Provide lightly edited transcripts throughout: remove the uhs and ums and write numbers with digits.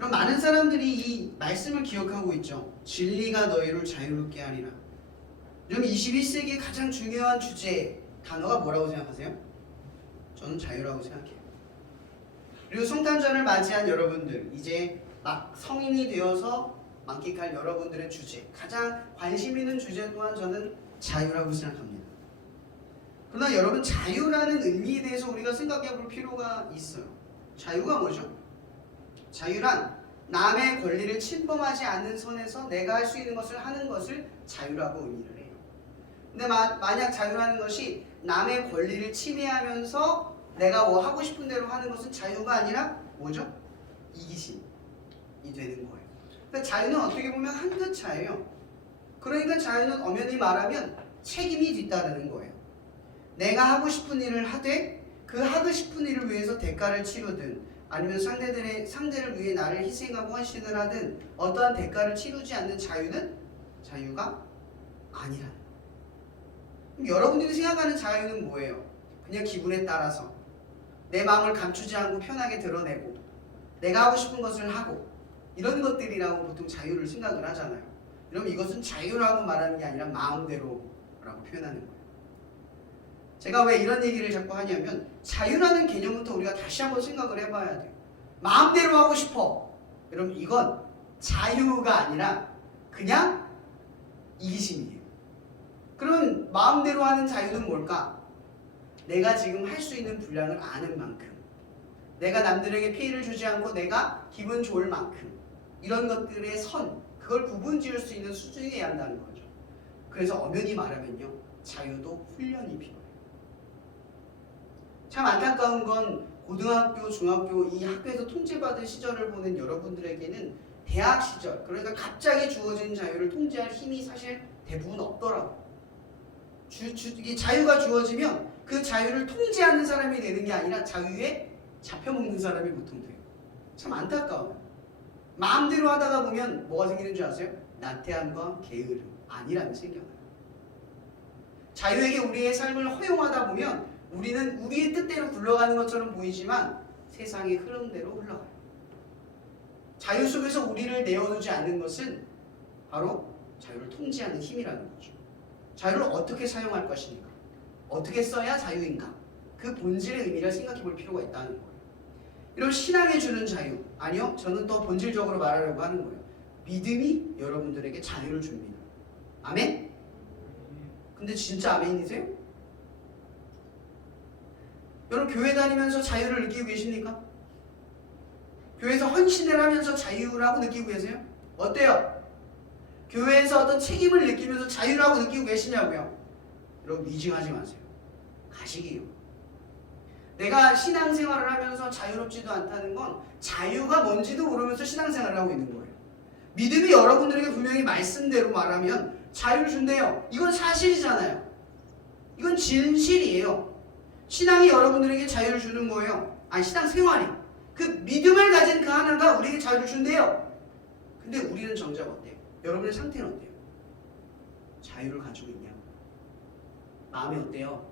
이런 많은 사람들이 이 말씀을 기억하고 있죠. 진리가 너희를 자유롭게 하리라. 여러분 21세기의 가장 중요한 주제 단어가 뭐라고 생각하세요? 저는 자유라고 생각해요. 그리고 성탄절을 맞이한 여러분들, 이제 막 성인이 되어서 만끽할 여러분들의 주제, 가장 관심 있는 주제 또한 저는 자유라고 생각합니다. 그러나 여러분, 자유라는 의미에 대해서 우리가 생각해 볼 필요가 있어요. 자유가 뭐죠? 자유란 남의 권리를 침범하지 않는 선에서 내가 할 수 있는 것을 하는 것을 자유라고 의미를 해요. 근데 만약 자유라는 것이 남의 권리를 침해하면서 내가 뭐 하고 싶은 대로 하는 것은 자유가 아니라 뭐죠? 이기심이 되는 거예요. 그러니까 자유는 어떻게 보면 한끗 차이예요. 그러니까 자유는 엄연히 말하면 책임이 뒤따르는 거예요. 내가 하고 싶은 일을 하되 그 하고 싶은 일을 위해서 대가를 치르든 아니면 상대를 위해 나를 희생하고 헌신을 하든 어떠한 대가를 치르지 않는 자유는 자유가 아니라는 거예요. 그럼 여러분들이 생각하는 자유는 뭐예요? 그냥 기분에 따라서 내 마음을 감추지 않고 편하게 드러내고 내가 하고 싶은 것을 하고 이런 것들이라고 보통 자유를 생각을 하잖아요. 여러분, 이것은 자유라고 말하는 게 아니라 마음대로라고 표현하는 거예요. 제가 왜 이런 얘기를 자꾸 하냐면 자유라는 개념부터 우리가 다시 한번 생각을 해봐야 돼요. 마음대로 하고 싶어. 여러분, 이건 자유가 아니라 그냥 이기심이에요. 그러면 마음대로 하는 자유는 뭘까? 내가 지금 할 수 있는 분량을 아는 만큼, 내가 남들에게 피해를 주지 않고 내가 기분 좋을 만큼, 이런 것들의 선, 그걸 구분 지을 수 있는 수준이어야 한다는 거죠. 그래서 엄연히 말하면요, 자유도 훈련이 필요해요. 참 안타까운 건 고등학교, 중학교 이 학교에서 통제받은 시절을 보낸 여러분들에게는 대학 시절, 그러니까 갑자기 주어진 자유를 통제할 힘이 사실 대부분 없더라고요. 이 자유가 주어지면 그 자유를 통제하는 사람이 되는 게 아니라 자유에 잡혀먹는 사람이 보통 돼요. 참 안타까워요. 마음대로 하다가 보면 뭐가 생기는 줄 아세요? 나태함과 게으름, 안일함이 생겨나요. 자유에게 우리의 삶을 허용하다 보면 우리는 우리의 뜻대로 굴러가는 것처럼 보이지만 세상의 흐름대로 흘러가요. 자유 속에서 우리를 내어두지 않는 것은 바로 자유를 통제하는 힘이라는 거죠. 자유를 어떻게 사용할 것인가? 어떻게 써야 자유인가? 그 본질의 의미를 생각해 볼 필요가 있다는 거예요. 이런 신앙이 주는 자유, 아니요, 저는 더 본질적으로 말하려고 하는 거예요. 믿음이 여러분들에게 자유를 줍니다. 아멘? 근데 진짜 아멘이세요? 여러분, 교회 다니면서 자유를 느끼고 계십니까? 교회에서 헌신을 하면서 자유라고 느끼고 계세요? 어때요? 교회에서 어떤 책임을 느끼면서 자유라고 느끼고 계시냐고요? 여러분, 미증하지 마세요. 가식이에요. 내가 신앙생활을 하면서 자유롭지도 않다는 건 자유가 뭔지도 모르면서 신앙생활을 하고 있는 거예요. 믿음이 여러분들에게 분명히 말씀대로 말하면 자유를 준대요. 이건 사실이잖아요. 이건 진실이에요. 신앙이 여러분들에게 자유를 주는 거예요. 아니, 신앙생활이. 그 믿음을 가진 그 하나가 우리에게 자유를 준대요. 근데 우리는 정작 어때요? 여러분의 상태는 어때요? 자유를 가지고 있냐? 마음이 어때요?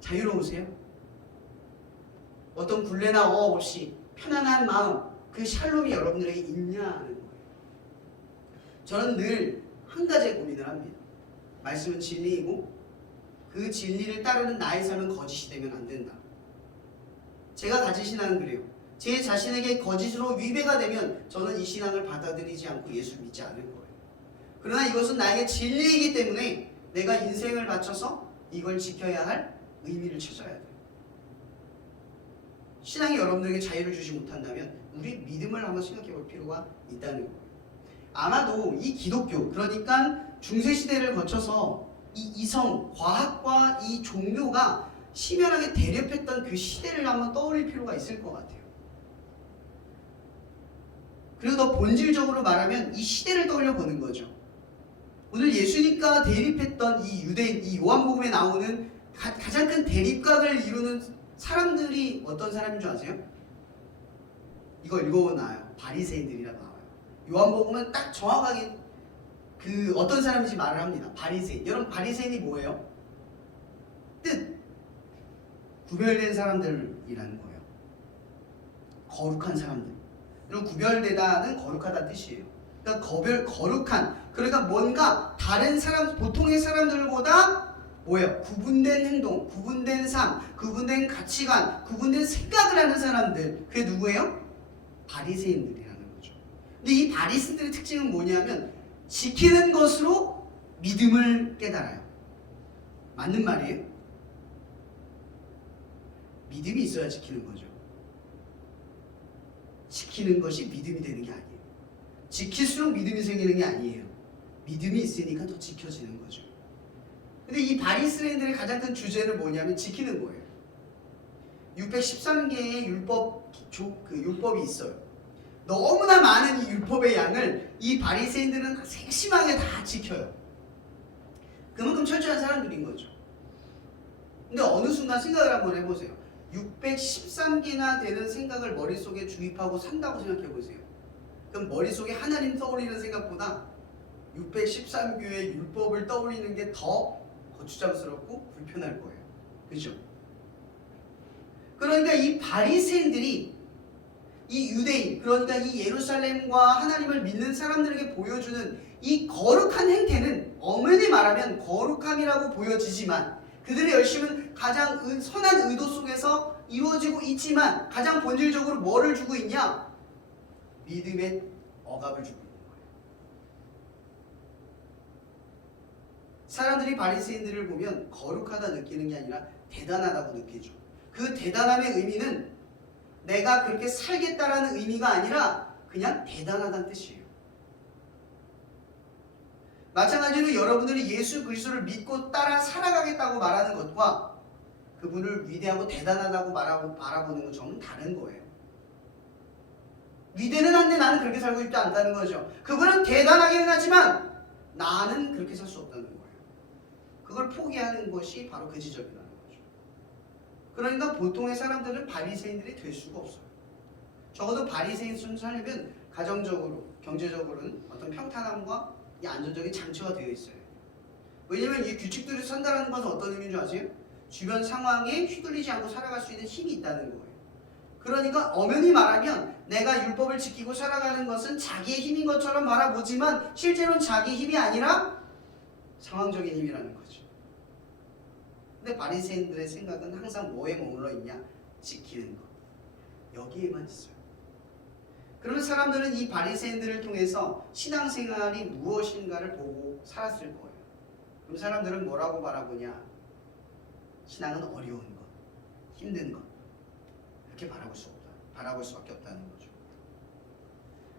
자유로우세요? 어떤 굴레나 어업 없이 편안한 마음, 그 샬롬이 여러분들에게 있냐는 거예요. 저는 늘 한 가지 고민을 합니다. 말씀은 진리이고 그 진리를 따르는 나의 삶은 거짓이 되면 안 된다. 제가 가진 신앙은 그래요. 제 자신에게 거짓으로 위배가 되면 저는 이 신앙을 받아들이지 않고 예수를 믿지 않을 거예요. 그러나 이것은 나에게 진리이기 때문에 내가 인생을 바쳐서 이걸 지켜야 할 의미를 찾아야 돼요. 신앙이 여러분들에게 자유를 주지 못한다면 우리 믿음을 한번 생각해 볼 필요가 있다는 거예요. 아마도 이 기독교, 그러니까 중세시대를 거쳐서 이 이성, 과학과 이 종교가 심연하게 대립했던 그 시대를 한번 떠올릴 필요가 있을 것 같아요. 그리고 더 본질적으로 말하면 이 시대를 떠올려 보는 거죠. 오늘 예수님과 대립했던 이 유대인, 이 요한복음에 나오는 가장 큰 대립각을 이루는 사람들이 어떤 사람인 줄 아세요? 이거 읽어보나요? 바리새인들이라고 나와요. 요한복음은 딱 정확하게 그 어떤 사람인지 말을 합니다. 바리새인. 여러분, 바리새인이 뭐예요? 뜻. 구별된 사람들이라는 거예요. 거룩한 사람들. 그리고 구별되다는 거룩하다는 뜻이에요. 그러니까 거룩한, 그러니까 뭔가 다른 사람, 보통의 사람들보다 뭐예요? 구분된 행동, 구분된 삶, 구분된 가치관, 구분된 생각을 하는 사람들. 그게 누구예요? 바리새인들이라는 거죠. 근데 이 바리새인들의 특징은 뭐냐면 지키는 것으로 믿음을 깨달아요. 맞는 말이에요? 믿음이 있어야 지키는 거죠. 지키는 것이 믿음이 되는 게 아니에요. 지킬수록 믿음이 생기는 게 아니에요. 믿음이 있으니까 더 지켜지는 거죠. 근데 이 바리새인들의 가장 큰 주제는 뭐냐면 지키는 거예요. 613개의 율법이 있어요. 너무나 많은 이 율법의 양을 이 바리새인들은 세심하게 다 지켜요. 그만큼 철저한 사람들인 거죠. 근데 어느 순간 생각을 한번 해보세요. 613개나 되는 생각을 머릿속에 주입하고 산다고 생각해 보세요. 그럼 머릿속에 하나님 떠올리는 생각보다 613교의 율법을 떠올리는 게 더 거추장스럽고 불편할 거예요. 그렇죠? 그러니까 이 바리새인들이 이 유대인, 그러니까 이 예루살렘과 하나님을 믿는 사람들에게 보여주는 이 거룩한 행태는 엄연히 말하면 거룩함이라고 보여지지만 그들의 열심은 가장 선한 의도 속에서 이루어지고 있지만 가장 본질적으로 뭐를 주고 있냐? 믿음의 억압을 주고 있는 거예요. 사람들이 바리새인들을 보면 거룩하다 느끼는 게 아니라 대단하다고 느끼죠. 그 대단함의 의미는 내가 그렇게 살겠다라는 의미가 아니라 그냥 대단하다는 뜻이에요. 마찬가지로 여러분들이 예수 그리스도를 믿고 따라 살아가겠다고 말하는 것과 그분을 위대하고 대단하다고 바라보는 건 전혀 다른 거예요. 위대는 한데 나는 그렇게 살고 싶지 않다는 거죠. 그분은 대단하기는 하지만 나는 그렇게 살 수 없다는 거예요. 그걸 포기하는 것이 바로 그 지점이라는 거죠. 그러니까 보통의 사람들은 바리새인들이 될 수가 없어요. 적어도 바리새인처럼 살려면 가정적으로, 경제적으로는 어떤 평탄함과 이 안전적인 장치가 되어 있어요. 왜냐면 이 규칙들을 산다는 것은 어떤 의미인 줄 아세요? 주변 상황에 휘둘리지 않고 살아갈 수 있는 힘이 있다는 거예요. 그러니까 엄연히 말하면 내가 율법을 지키고 살아가는 것은 자기의 힘인 것처럼 바라보지만 실제로는 자기 힘이 아니라 상황적인 힘이라는 거죠. 근데 바리새인들의 생각은 항상 뭐에 머물러 있냐? 지키는 것. 여기에만 있어요. 그러면 사람들은 이 바리새인들을 통해서 신앙생활이 무엇인가를 보고 살았을 거예요. 그럼 사람들은 뭐라고 바라보냐? 신앙은 어려운 것, 힘든 것, 이렇게 바라볼 수밖에 없다는 거죠.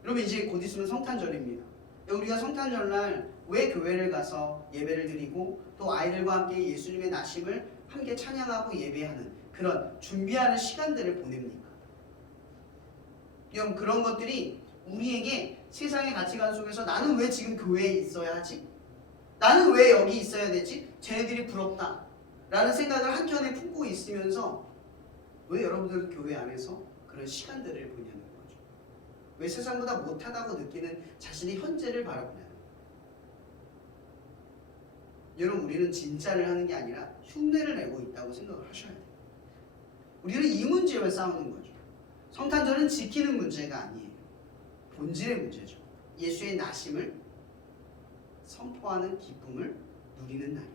그러면 이제 곧 있으면 성탄절입니다. 우리가 성탄절날 왜 교회를 가서 예배를 드리고 또 아이들과 함께 예수님의 나심을 함께 찬양하고 예배하는 그런 준비하는 시간들을 보냅니까? 그런 것들이 우리에게 세상의 가치관 속에서 나는 왜 지금 교회에 있어야 하지? 나는 왜 여기 있어야 되지? 쟤네들이 부럽다 라는 생각을 한켠에 품고 있으면서 왜 여러분들은 교회 안에서 그런 시간들을 보냐는 거죠. 왜 세상보다 못하다고 느끼는 자신의 현재를 바라보냐는 거죠. 여러분, 우리는 진짜를 하는 게 아니라 흉내를 내고 있다고 생각을 하셔야 돼요. 우리는 이 문제와 싸우는 거죠. 성탄절은 지키는 문제가 아니에요. 본질의 문제죠. 예수의 나심을 선포하는 기쁨을 누리는 날이에요.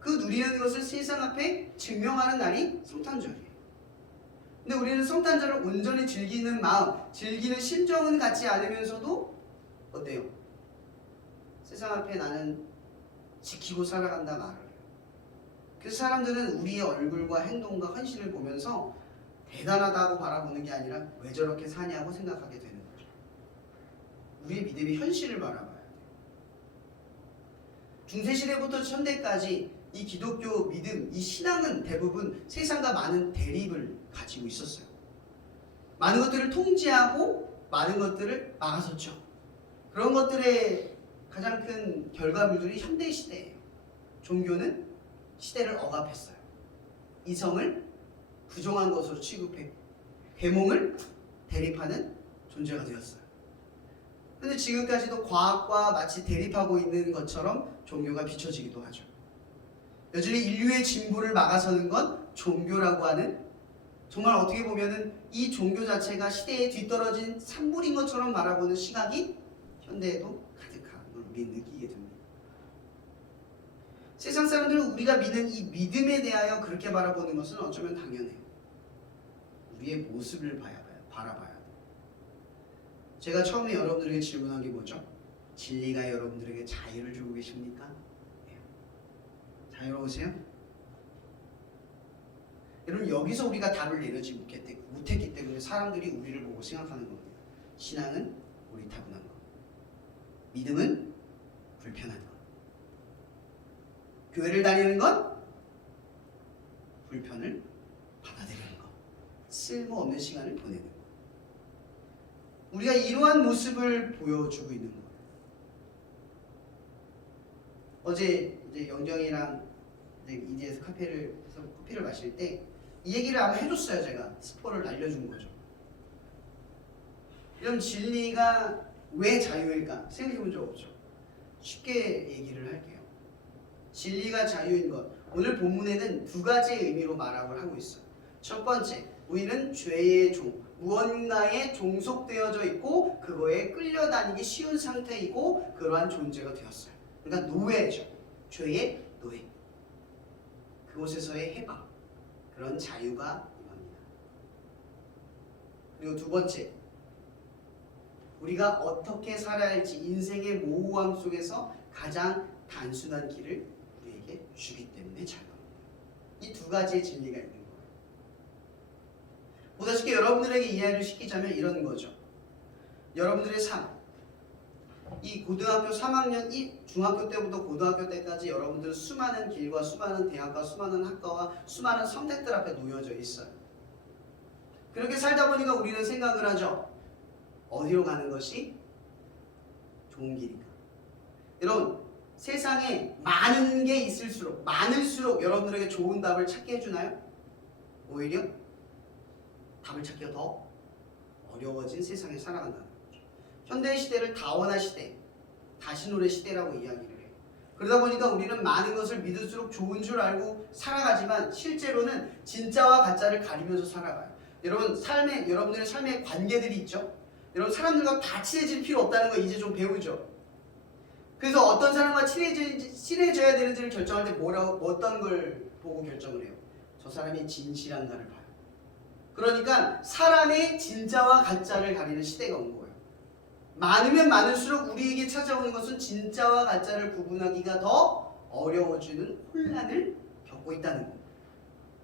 그 누리는 것을 세상 앞에 증명하는 날이 성탄절이에요. 근데 우리는 성탄절을 온전히 즐기는 마음, 즐기는 심정은 갖지 않으면서도 어때요? 세상 앞에 나는 지키고 살아간다 말을 해요. 그래서 사람들은 우리의 얼굴과 행동과 헌신을 보면서 대단하다고 바라보는 게 아니라 왜 저렇게 사냐고 생각하게 되는 거죠. 우리의 믿음의 현실을 바라봐야 돼요. 중세시대부터 현대까지 이 기독교 믿음, 이 신앙은 대부분 세상과 많은 대립을 가지고 있었어요. 많은 것들을 통제하고 많은 것들을 막아섰죠. 그런 것들의 가장 큰 결과물들이 현대시대예요. 종교는 시대를 억압했어요. 이성을 부정한 것으로 취급했고 계몽을 대립하는 존재가 되었어요. 그런데 지금까지도 과학과 마치 대립하고 있는 것처럼 종교가 비춰지기도 하죠. 여전히 인류의 진보를 막아서는 건 종교라고 하는 정말 어떻게 보면은 이 종교 자체가 시대에 뒤떨어진 산물인 것처럼 바라보는 시각이 현대에도 가득한 걸 우리는 느끼게 됩니다. 세상 사람들은 우리가 믿는 이 믿음에 대하여 그렇게 바라보는 것은 어쩌면 당연해요. 우리의 모습을 바라봐야 돼요. 제가 처음에 여러분들에게 질문한 게 뭐죠? 진리가 여러분들에게 자유를 주고 계십니까? 네. 자유로우세요? 여러분, 여기서 우리가 답을 내려지 못했기 때문에 사람들이 우리를 보고 생각하는 겁니다. 신앙은 고리타분한 것, 믿음은 불편한 것, 교회를 다니는 것, 불편을 받아들이는 것, 쓸모없는 시간을 보내는 것. 우리가 이러한 모습을 보여주고 있는 거예요. 어제 이제 영정이랑 이제에서 커피를 마실 때 이 얘기를 아마 해줬어요. 제가 스포를 알려준 거죠. 이런 진리가 왜 자유일까 생각해 본 적 없죠. 쉽게 얘기를 할게요. 진리가 자유인 것, 오늘 본문에는 두 가지의 의미로 말함을 하고 있어요. 첫 번째, 우리는 죄의 종, 무언가에 종속되어져 있고 그거에 끌려다니기 쉬운 상태이고 그러한 존재가 되었어요. 그러니까 노예죠. 죄의 노예. 그곳에서의 해방, 그런 자유가 임합니다. 그리고 두 번째, 우리가 어떻게 살아야 할지 인생의 모호함 속에서 가장 단순한 길을 우리에게 주기 때문에 자유합니다. 이 두 가지의 진리가 있는 거예요. 보다 쉽게 여러분들에게 이해를 시키자면 이런 거죠. 여러분들의 삶, 이 고등학교 3학년, 중학교 때부터 고등학교 때까지 여러분들은 수많은 길과 수많은 대학과 수많은 학과와 수많은 선택들 앞에 놓여져 있어요. 그렇게 살다 보니까 우리는 생각을 하죠. 어디로 가는 것이 좋은 길인가? 여러분, 세상에 많은 게 많을수록 여러분들에게 좋은 답을 찾게 해주나요? 오히려 답을 찾기가 더 어려워진 세상에 살아간다는 거죠. 현대 시대를 다원화 시대, 다신론의 시대라고 이야기를 해요. 그러다 보니까 우리는 많은 것을 믿을수록 좋은 줄 알고 살아가지만 실제로는 진짜와 가짜를 가리면서 살아가요. 여러분들의 삶의 관계들이 있죠. 여러분, 사람들과 다 친해질 필요 없다는 거 이제 좀 배우죠. 그래서 어떤 사람과 친해져야 되는지를 결정할 때 어떤 걸 보고 결정을 해요? 저 사람이 진실한가를 봐요. 그러니까 사람의 진짜와 가짜를 가리는 시대가 온 거예요. 많으면 많을수록 우리에게 찾아오는 것은 진짜와 가짜를 구분하기가 더 어려워지는 혼란을 겪고 있다는 겁니다.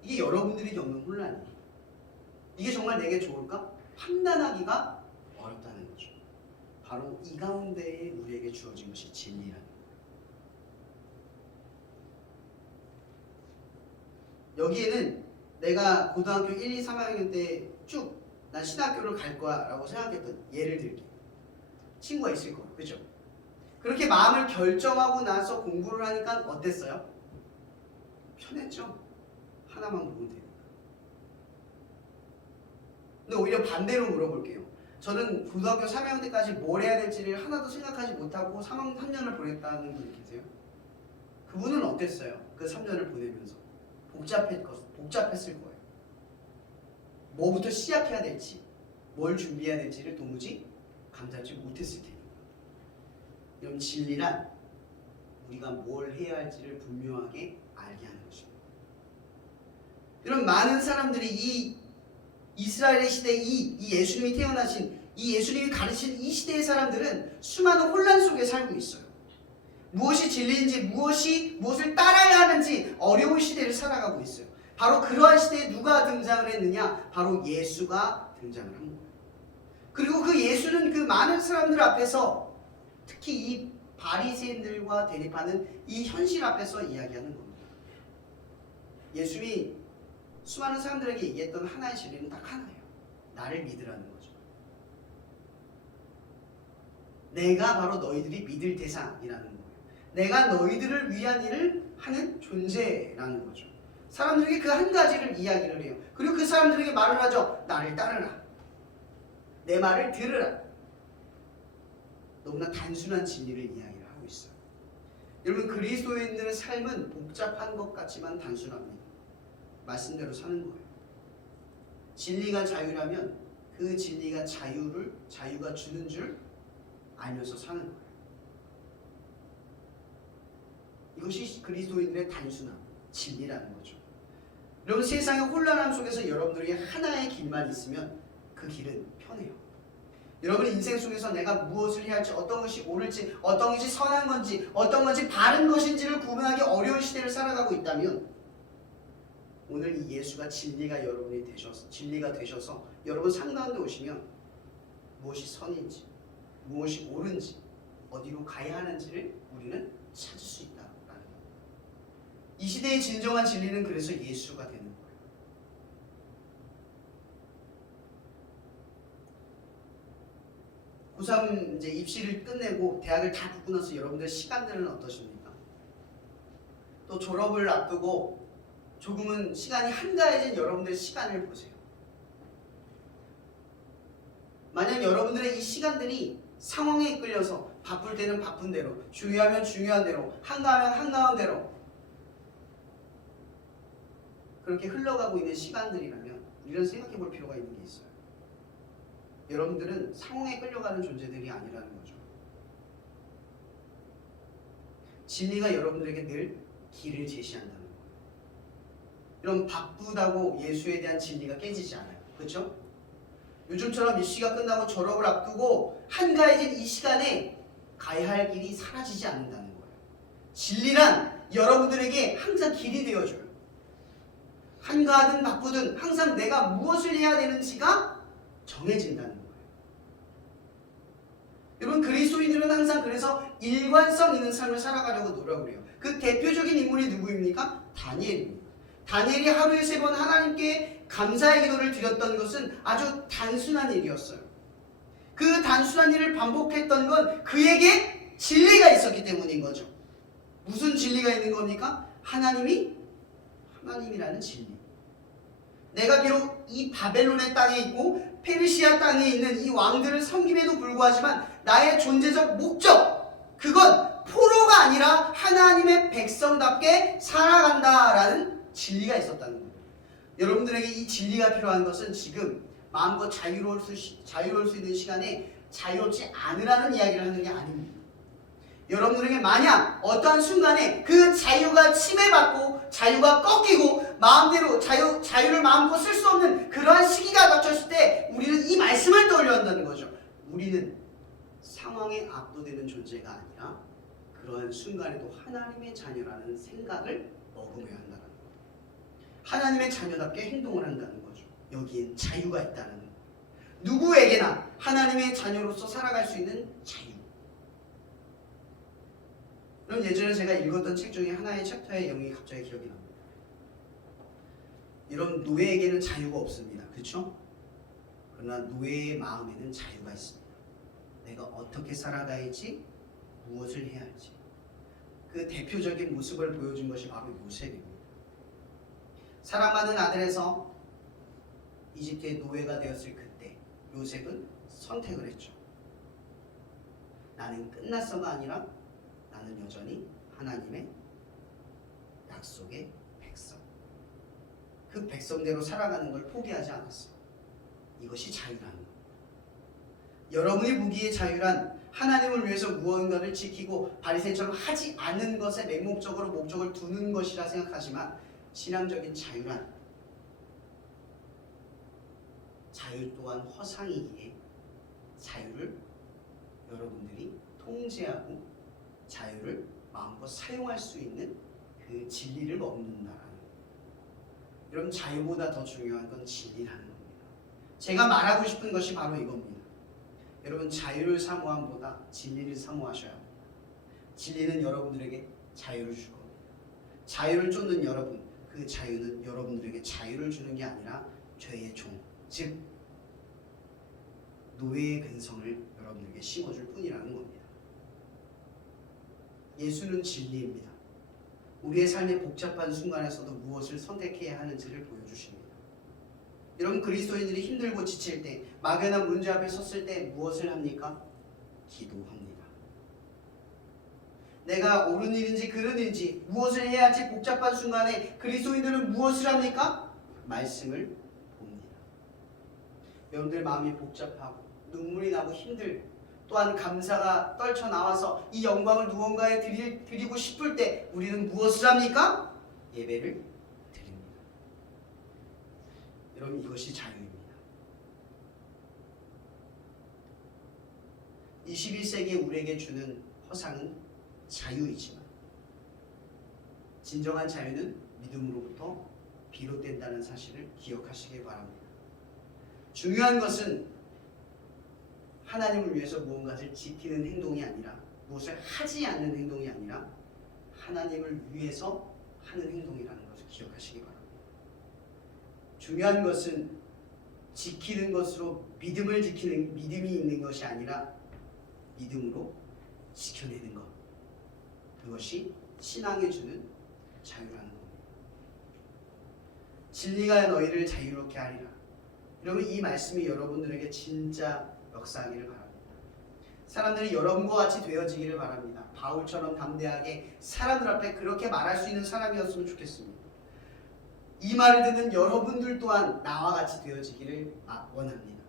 이게 여러분들이 겪는 혼란이에요. 이게 정말 내게 좋을까? 판단하기가 어렵다는 거죠. 바로 이 가운데에 우리에게 주어진 것이 진리라는 거예요. 여기에는 내가 고등학교 1, 2, 3학년 때 쭉 난 신학교를 갈 거야 라고 생각했던, 예를 들게 친구가 있을 거예요. 그죠? 그렇게 마음을 결정하고 나서 공부를 하니까 어땠어요? 편했죠? 하나만 보면 되니까. 근데 오히려 반대로 물어볼게요. 저는 고등학교 3학년 때까지 뭘 해야 될지를 하나도 생각하지 못하고 3년을 보냈다는 분 계세요? 그분은 어땠어요? 그 3년을 보내면서 복잡했을 거예요. 뭐부터 시작해야 될지, 뭘 준비해야 될지를 도무지 감잡지 못했을 테니까. 그럼 진리란 우리가 뭘 해야 할지를 분명하게 알게 하는 것입니다. 이런 많은 사람들이 이 이스라엘의 시대, 이 예수님이 태어나신, 이 예수님이 가르친 이 시대의 사람들은 수많은 혼란 속에 살고 있어요. 무엇이 진리인지, 무엇을 따라야 하는지 어려운 시대를 살아가고 있어요. 바로 그러한 시대에 누가 등장을 했느냐? 바로 예수가 등장을 한 거예요. 그리고 그 예수는 그 많은 사람들 앞에서, 특히 이 바리새인들과 대립하는 이 현실 앞에서 이야기하는 겁니다. 예수님이 수많은 사람들에게 얘기했던 하나의 진리는 딱 하나예요. 나를 믿으라는 거죠. 내가 바로 너희들이 믿을 대상이라는 거예요. 내가 너희들을 위한 일을 하는 존재라는 거죠. 사람들에게 그 한 가지를 이야기를 해요. 그리고 그 사람들에게 말을 하죠. 나를 따르라. 내 말을 들으라. 너무나 단순한 진리를 이야기를 하고 있어요. 여러분, 그리스도인들의 삶은 복잡한 것 같지만 단순합니다. 말씀대로 사는 거예요. 진리가 자유라면 그 진리가 자유가 주는 줄 알면서 사는 거예요. 이것이 그리스도인들의 단순함, 진리라는 거죠. 여러분, 세상의 혼란함 속에서 여러분들에게 하나의 길만 있으면 그 길은 편해요. 여러분 인생 속에서 내가 무엇을 해야 할지, 어떤 것이 옳을지, 어떤 것이 선한 건지, 어떤 것이 바른 것인지를 구분하기 어려운 시대를 살아가고 있다면 오늘 이 예수가 진리가 되셔서 여러분 삶 가운데 오시면 무엇이 선인지, 무엇이 옳은지, 어디로 가야 하는지를 우리는 찾을 수 있다라는 거예요. 이 시대의 진정한 진리는 그래서 예수가 되는 거예요. 고3 이제 입시를 끝내고 대학을 다 붙고 나서 여러분들 시간들은 어떠십니까? 또 졸업을 앞두고 조금은 시간이 한가해진 여러분들 시간을 보세요. 만약 여러분들의 이 시간들이 상황에 이끌려서 바쁠 때는 바쁜 대로, 중요하면 중요한 대로, 한가하면 한가한 대로 그렇게 흘러가고 있는 시간들이라면 우리는 생각해 볼 필요가 있는 게 있어요. 여러분들은 상황에 끌려가는 존재들이 아니라는 거죠. 진리가 여러분들에게 늘 길을 제시한다는 거예요. 여러분, 바쁘다고 예수에 대한 진리가 깨지지 않아요. 그렇죠? 요즘처럼 입시가 끝나고 졸업을 앞두고 한가해진 이 시간에 가야 할 길이 사라지지 않는다는 거예요. 진리란 여러분들에게 항상 길이 되어줘요. 한가하든 바쁘든 항상 내가 무엇을 해야 되는지가 정해진다는 거예요. 여러분, 그리스도인들은 항상 그래서 일관성 있는 삶을 살아가려고 노력을 해요. 그 대표적인 인물이 누구입니까? 다니엘입니다. 다니엘이 하루에 3번 하나님께 감사의 기도를 드렸던 것은 아주 단순한 일이었어요. 그 단순한 일을 반복했던 건 그에게 진리가 있었기 때문인 거죠. 무슨 진리가 있는 겁니까? 하나님이라는 진리. 내가 비록 이 바벨론의 땅에 있고 페르시아 땅에 있는 이 왕들을 섬김에도 불구하지만 나의 존재적 목적, 그건 포로가 아니라 하나님의 백성답게 살아간다라는 진리가 있었다는 거예요. 여러분들에게 이 진리가 필요한 것은 지금 마음껏 자유로울 수 있는 시간에 자유롭지 않으라는 이야기를 하는 게 아닙니다. 여러분들에게 만약 어떠한 순간에 그 자유가 침해받고 자유가 꺾이고 마음대로 자유를 마음껏 쓸 수 없는 그러한 시기가 닥쳤을 때 우리는 이 말씀을 떠올려야 한다는 거죠. 우리는 상황에 압도되는 존재가 아니라 그러한 순간에도 하나님의 자녀라는 생각을 머금어야 한다는 거예요. 하나님의 자녀답게 행동을 한다는 거죠. 여기엔 자유가 있다는 거예요. 누구에게나 하나님의 자녀로서 살아갈 수 있는 자유. 그럼 예전에 제가 읽었던 책 중에 하나의 챕터의 내용이 갑자기 기억이 납니다. 이런 노예에게는 자유가 없습니다. 그렇죠? 그러나 노예의 마음에는 자유가 있습니다. 내가 어떻게 살아가야 할지, 무엇을 해야 할지. 그 대표적인 모습을 보여준 것이 바로 요셉입니다. 사랑받은 아들에서 이집트의 노예가 되었을 그때 요셉은 선택을 했죠. 나는 끝났어가 아니라 나는 여전히 하나님의 약속의 백성. 그 백성대로 살아가는 걸 포기하지 않았어요. 이것이 자유라는 거예요. 여러분이 보기에 자유란 하나님을 위해서 무언가를 지키고 바리새인처럼 하지 않는 것에 맹목적으로 목적을 두는 것이라 생각하지만 신앙적인 자유란 자유 또한 허상이기에 자유를 여러분들이 통제하고 자유를 마음껏 사용할 수 있는 그 진리를 머금는다라는 거예요. 여러분, 자유보다 더 중요한 건 진리라는 겁니다. 제가 말하고 싶은 것이 바로 이겁니다. 여러분, 자유를 사모함보다 진리를 사모하셔야 합니다. 진리는 여러분들에게 자유를 줄 겁니다. 자유를 쫓는 여러분, 그 자유는 여러분들에게 자유를 주는 게 아니라 죄의 종, 즉 노예의 근성을 여러분들에게 심어줄 뿐이라는 겁니다. 예수는 진리입니다. 우리의 삶의 복잡한 순간에서도 무엇을 선택해야 하는지를 보여주십니다. 여러분, 그리스도인들이 힘들고 지칠 때, 막연한 문제 앞에 섰을 때 무엇을 합니까? 기도합니다. 내가 옳은 일인지 그른 일인지 무엇을 해야 할지 복잡한 순간에 그리스도인들은 무엇을 합니까? 말씀을 봅니다. 여러분들 마음이 복잡하고 눈물이 나고 힘들고 또한 감사가 떨쳐나와서 이 영광을 누군가에 드리고 싶을 때 우리는 무엇을 합니까? 예배를 드립니다. 여러분, 이것이 자유입니다. 21세기에 우리에게 주는 허상은 자유이지만 진정한 자유는 믿음으로부터 비롯된다는 사실을 기억하시기 바랍니다. 중요한 것은 하나님을 위해서 무언가를 지키는 행동이 아니라, 무엇을 하지 않는 행동이 아니라 하나님을 위해서 하는 행동이라는 것을 기억하시기 바랍니다. 중요한 것은 지키는 것으로 믿음이 있는 것이 아니라 믿음으로 지켜내는 것, 그것이 신앙이 주는 자유라는 겁니다. 진리가 너희를 자유롭게 하리라. 여러분, 이 말씀이 여러분들에게 진짜 역사하기를 바랍니다. 사람들이 여러분과 같이 되어지기를 바랍니다. 바울처럼 담대하게 사람들 앞에 그렇게 말할 수 있는 사람이었으면 좋겠습니다. 이 말을 듣는 여러분들 또한 나와 같이 되어지기를 원합니다.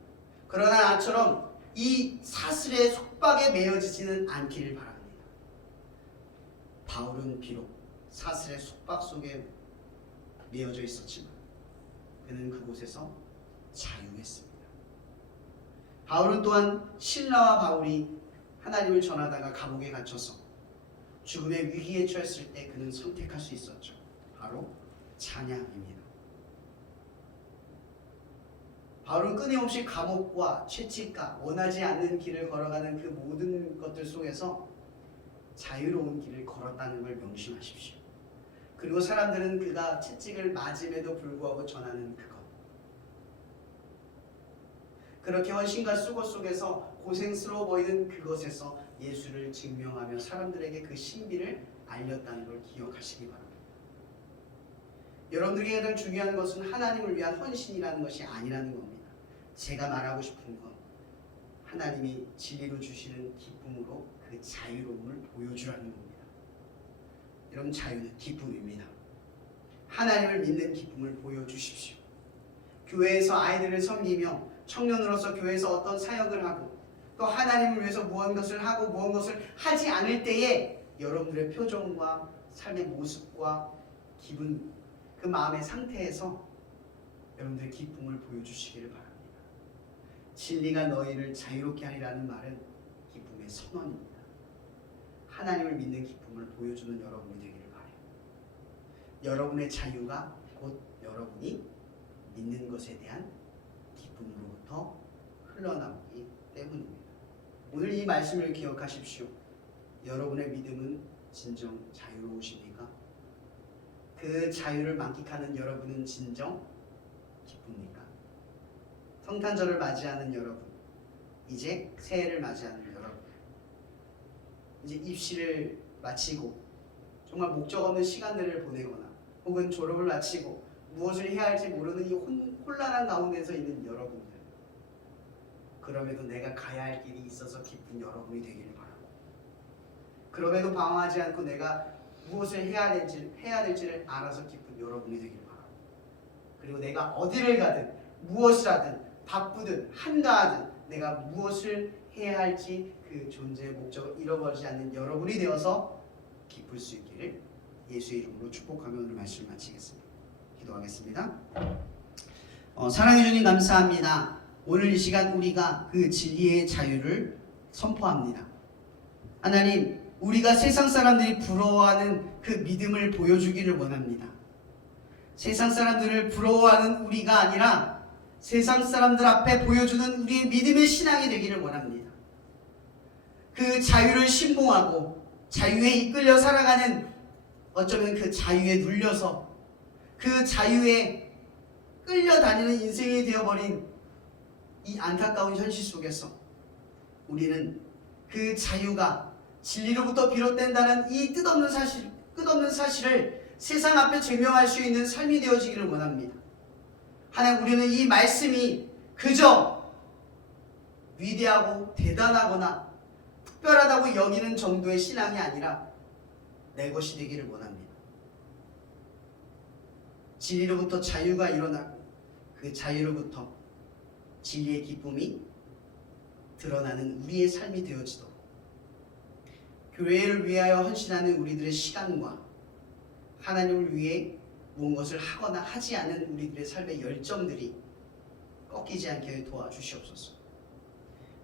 그러나 나처럼 이 사슬의 속박에 매여지지는 않기를 바랍니다. 바울은 비록 사슬의 속박 속에 매여져 있었지만 그는 그곳에서 자유했습니다. 바울은 또한 실라와 바울이 하나님을 전하다가 감옥에 갇혀서 죽음의 위기에 처했을 때 그는 선택할 수 있었죠. 바로 찬양입니다. 바울은 끊임없이 감옥과 채찍과 원하지 않는 길을 걸어가는 그 모든 것들 속에서 자유로운 길을 걸었다는 걸 명심하십시오. 그리고 사람들은 그가 채찍을 맞음에도 불구하고 전하는 그것, 그렇게 헌신과 수고 속에서 고생스러워 보이는 그것에서 예수를 증명하며 사람들에게 그 신비를 알렸다는 걸 기억하시기 바랍니다. 여러분들에게 가장 중요한 것은 하나님을 위한 헌신이라는 것이 아니라는 겁니다. 제가 말하고 싶은 건 하나님이 진리로 주시는 기쁨으로 그 자유로움을 보여주라는 겁니다. 여러분, 자유는 기쁨입니다. 하나님을 믿는 기쁨을 보여주십시오. 교회에서 아이들을 섬기며 청년으로서 교회에서 어떤 사역을 하고 또 하나님을 위해서 무엇을 하고 무엇을 하지 않을 때에 여러분들의 표정과 삶의 모습과 기분, 그 마음의 상태에서 여러분들의 기쁨을 보여주시기를 바랍니다. 진리가 너희를 자유롭게 하리라는 말은 기쁨의 선언입니다. 하나님을 믿는 기쁨을 보여주는 여러분이 되기를 바라요. 여러분의 자유가 곧 여러분이 믿는 것에 대한 기쁨으로부터 흘러나오기 때문입니다. 오늘 이 말씀을 기억하십시오. 여러분의 믿음은 진정 자유로우십니까? 그 자유를 만끽하는 여러분은 진정 기쁩니까? 성탄절을 맞이하는 여러분, 이제 새해를 맞이하는 여러분, 이제 입시를 마치고 정말 목적 없는 시간들을 보내거나 혹은 졸업을 마치고 무엇을 해야 할지 모르는 이 혼란한 가운데서 있는 여러분들, 그럼에도 내가 가야 할 길이 있어서 기쁜 여러분이 되기를 바라고, 그럼에도 방황하지 않고 내가 무엇을 해야 될지를 알아서 기쁜 여러분이 되기를 바라고, 그리고 내가 어디를 가든 무엇을 하든 바쁘든 한가하든 내가 무엇을 해야 할지 그 존재의 목적을 잃어버리지 않는 여러분이 되어서 기쁠 수 있기를 예수의 이름으로 축복하며 오늘 말씀 마치겠습니다. 기도하겠습니다. 사랑해 주님 감사합니다. 오늘 이 시간 우리가 그 진리의 자유를 선포합니다. 하나님, 우리가 세상 사람들이 부러워하는 그 믿음을 보여주기를 원합니다. 세상 사람들을 부러워하는 우리가 아니라 세상 사람들 앞에 보여주는 우리의 믿음의 신앙이 되기를 원합니다. 그 자유를 신봉하고 자유에 이끌려 살아가는, 어쩌면 그 자유에 눌려서 그 자유에 끌려다니는 인생이 되어버린 이 안타까운 현실 속에서 우리는 그 자유가 진리로부터 비롯된다는 이 끝없는 사실을 세상 앞에 증명할 수 있는 삶이 되어지기를 원합니다. 하나님, 우리는 이 말씀이 그저 위대하고 대단하거나 특별하다고 여기는 정도의 신앙이 아니라 내 것이 되기를 원합니다. 진리로부터 자유가 일어나고 그 자유로부터 진리의 기쁨이 드러나는 우리의 삶이 되어지도록 교회를 위하여 헌신하는 우리들의 시간과 하나님을 위해 무엇을 하거나 하지 않은 우리들의 삶의 열정들이 꺾이지 않게 도와주시옵소서.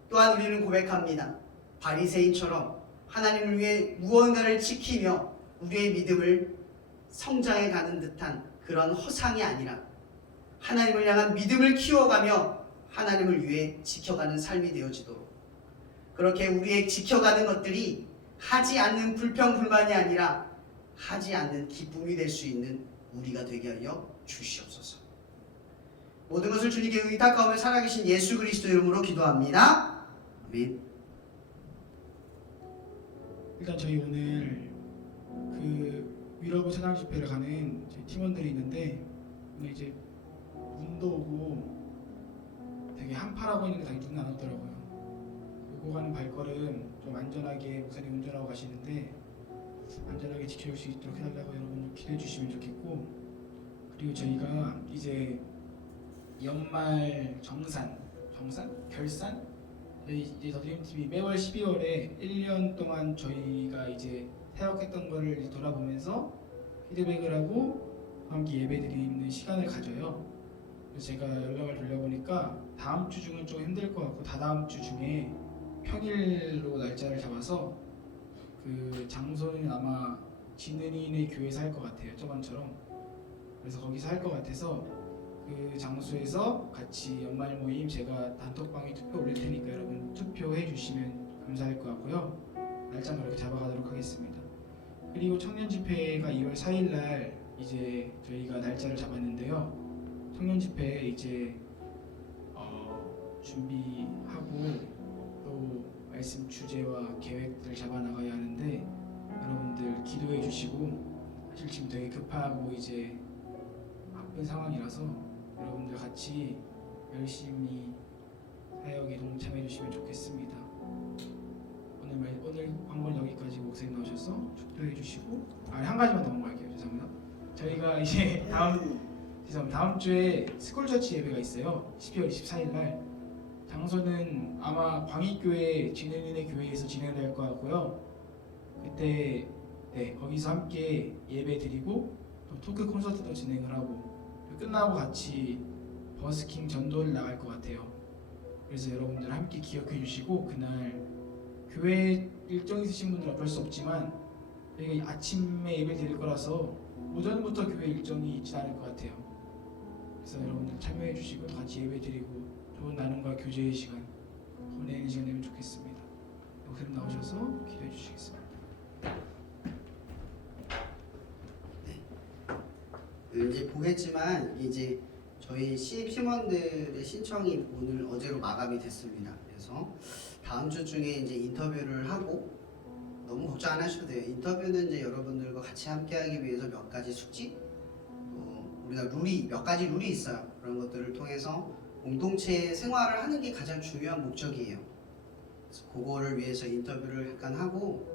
또한 우리는 고백합니다. 바리새인처럼 하나님을 위해 무언가를 지키며 우리의 믿음을 성장해 가는 듯한 그런 허상이 아니라 하나님을 향한 믿음을 키워가며 하나님을 위해 지켜가는 삶이 되어지도록, 그렇게 우리의 지켜가는 것들이 하지 않는 불평불만이 아니라 하지 않는 기쁨이 될 수 있는 우리가 되게 하여 주시옵소서. 모든 것을 주님께 의탁하오며 살아계신 예수 그리스도 이름으로 기도합니다. 아멘. 일단 저희 오늘 그 위러브 새날 집회를 가는 저희 팀원들이 있는데, 오늘 이제 눈도 오고 되게 한파라고 있는 게 다 눈이 안 오더라고요. 오고 가는 발걸음 좀 안전하게 목사님 운전하고 가시는데 안전하게 지켜줄 수 있도록 해달라고 여러분 기도해 주시면 좋겠고, 그리고 저희가 이제 연말 결산? 저희 이제 더 드림팀이 매월 12월에 1년 동안 저희가 이제 사역했던 거를 이제 돌아보면서 피드백을 하고 함께 예배드리는 시간을 가져요. 그래서 제가 연락을 돌려보니까 다음 주 중은 좀 힘들 것 같고 다다음 주 중에 평일로 날짜를 잡아서 그 장소는 아마 진은이네 교회에서 할 것 같아요. 저번처럼. 그래서 거기서 할 것 같아서 그 장소에서 같이 연말 모임 제가 단톡방에 투표 올릴 테니까 여러분 투표해 주시면 감사할 것 같고요. 날짜는 그렇게 잡아가도록 하겠습니다. 그리고 청년 집회가 2월 4일 날 이제 저희가 날짜를 잡았는데요. 청년 집회 이제 준비하고 또 말씀 주제와 계획들을 잡아 나가야 하는데 여러분들 기도해 주시고, 사실 지금 되게 급하고 이제 바쁜 상황이라서 여러분들 같이 열심히 사역에 동참해 주시면 좋겠습니다. 오늘 광고는 여기까지 목사님 나오셔서 축도해 주시고, 한 가지만 더 넘어갈게요. 죄송합니다. 저희가 이제 다음 주에 스쿨처치 예배가 있어요. 12월 24일 날. 장소는 아마 광익교회 진은인의 교회에서 진행될 것 같고요. 그때 거기서 함께 예배 드리고 또 토크 콘서트도 진행을 하고 끝나고 같이 버스킹 전도를 나갈 것 같아요. 그래서 여러분들 함께 기억해 주시고, 그날 교회 일정 있으신 분들은 어쩔 수 없지만 저희가 아침에 예배 드릴 거라서 오전부터 교회 일정이 있지 않을 것 같아요. 그래서 여러분들 참여해 주시고 같이 예배 드리고 좋은 나눔과 교제의 시간 보내는 시간 되면 좋겠습니다. 목사님 나오셔서 기도해 주시겠습니다. 이제 보겠지만 이제 저희 신입 팀원들의 신청이 오늘 어제로 마감이 됐습니다. 그래서 다음 주 중에 이제 인터뷰를 하고, 너무 걱정 안 하셔도 돼요. 인터뷰는 이제 여러분들과 같이 함께하기 위해서 몇 가지 숙지, 우리가 몇 가지 룰이 있어요. 그런 것들을 통해서 공동체 생활을 하는 게 가장 중요한 목적이에요. 그래서 그거를 위해서 인터뷰를 약간 하고,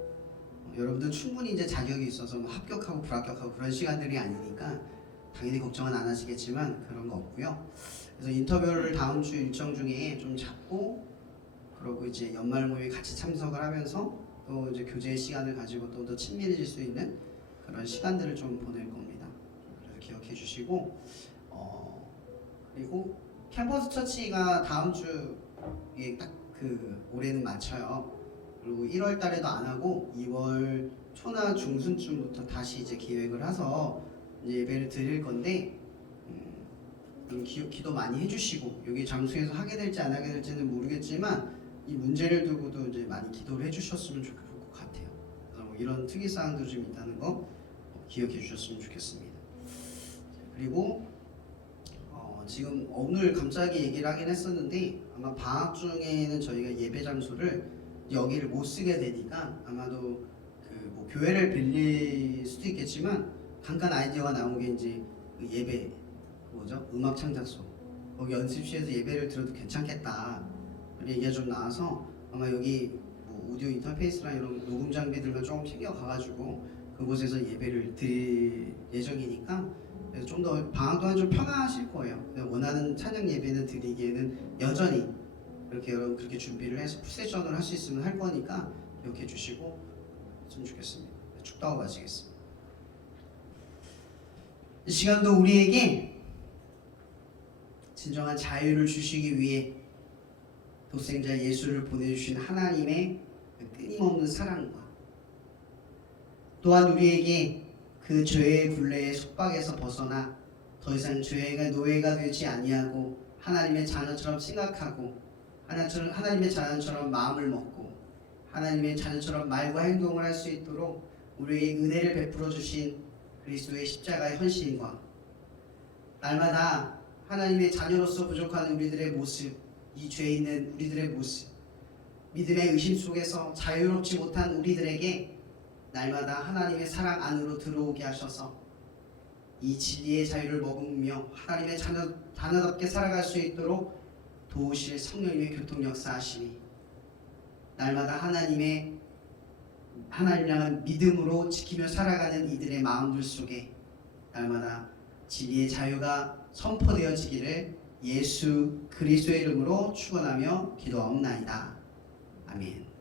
여러분들 충분히 이제 자격이 있어서 뭐 합격하고 불합격하고 그런 시간들이 아니니까 당연히 걱정은 안 하시겠지만 그런 거 없고요. 그래서 인터뷰를 다음 주 일정 중에 좀 잡고, 그리고 이제 연말 모임에 같이 참석을 하면서 또 이제 교제의 시간을 가지고 또 더 친밀해질 수 있는 그런 시간들을 좀 보낼 겁니다. 그래서 기억해 주시고, 그리고 캠퍼스 처치가 다음 주에 딱 올해는 맞춰요. 그리고 1월 달에도 안 하고 2월 초나 중순쯤부터 다시 이제 기획을 해서 이제 예배를 드릴 건데, 기도 많이 해주시고, 여기 장소에서 하게 될지 안 하게 될지는 모르겠지만 이 문제를 두고도 이제 많이 기도를 해주셨으면 좋을 것 같아요. 그래서 뭐 이런 특이사항도 좀 있다는 거 기억해 주셨으면 좋겠습니다. 그리고 지금 오늘 갑자기 얘기를 하긴 했었는데, 아마 방학 중에는 저희가 예배 장소를 여기를 못 쓰게 되니까 아마도 뭐 교회를 빌릴 수도 있겠지만 잠깐 아이디어가 나온 게 이제 그 예배 음악 창작소 거기 연습실에서 예배를 들어도 괜찮겠다 그런 얘기가 좀 나와서 아마 여기 뭐 오디오 인터페이스랑 이런 녹음 장비들만 조금 챙겨 가가지고 그곳에서 예배를 드릴 예정이니까 그래서 좀 더 방학 동안 좀 편하실 거예요. 근데 원하는 찬양 예배는 드리기에는 여전히 이렇게 여러분 그렇게 준비를 해서 풀세션을 할 수 있으면 할 거니까 기억해 주시고 했으면 좋겠습니다. 축도하고 마치겠습니다. 이 시간도 우리에게 진정한 자유를 주시기 위해 독생자 예수를 보내주신 하나님의 끊임없는 사랑과 또한 우리에게 그 죄의 굴레의 속박에서 벗어나 더 이상 죄의 노예가 되지 아니하고 하나님의 자녀처럼 생각하고 하나님의 자녀처럼 마음을 먹고 하나님의 자녀처럼 말과 행동을 할 수 있도록 우리에게 은혜를 베풀어 주신 그리스도의 십자가의 헌신과 날마다 하나님의 자녀로서 부족한 우리들의 모습, 이 죄 있는 우리들의 모습, 믿음의 의심 속에서 자유롭지 못한 우리들에게 날마다 하나님의 사랑 안으로 들어오게 하셔서 이 진리의 자유를 머금으며 하나님의 자녀답게 살아갈 수 있도록 도우실 성령님의 교통 역사하시니 날마다 하나님을 향한 믿음으로 지키며 살아가는 이들의 마음들 속에 날마다 진리의 자유가 선포되어지기를 예수 그리스도의 이름으로 축원하며 기도하옵나이다. 아멘.